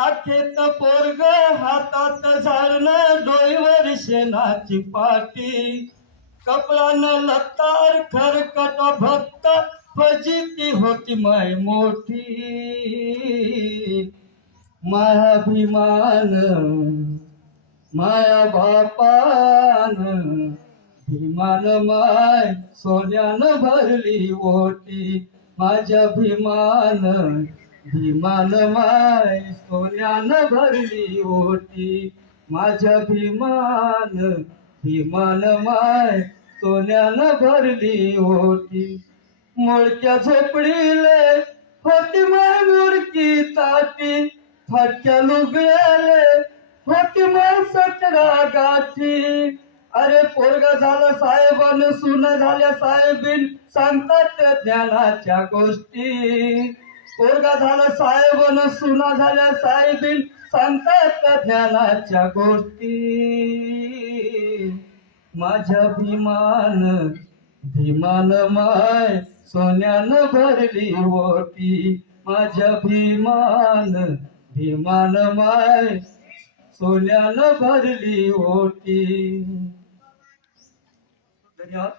अखेत पोरग हातात झाडणं डोईवर शेणाची पाटी कपडानं लतार खरकट भक्त फजिती होती माय मोठी मायाभिमान माया बापान भीमान माय सोन्यानं भरली ओटी माझ्या भीमान माय सोन्यानं भरली ओटी माझ्या भीमान माय सोन्यानं भरली ओटी मोळक्या झोपडीले होती माय मुरकी ताटी फटक्या लुगड्याले होती माय 17 गाठी अरे पोरगा झाला साहेबान सुन झाल्या साहेबीन सांगतात ज्ञानाच्या गोष्टी पोरगा झाला साहेबान सुना झाल्या साहेबीन सांगतात ज्ञानाच्या गोष्टी माझ्या भीमान माय सोन्यानं भरली ओटी माझ्या भीमान माय सोन्यानं भरली ओटी धन्यवाद.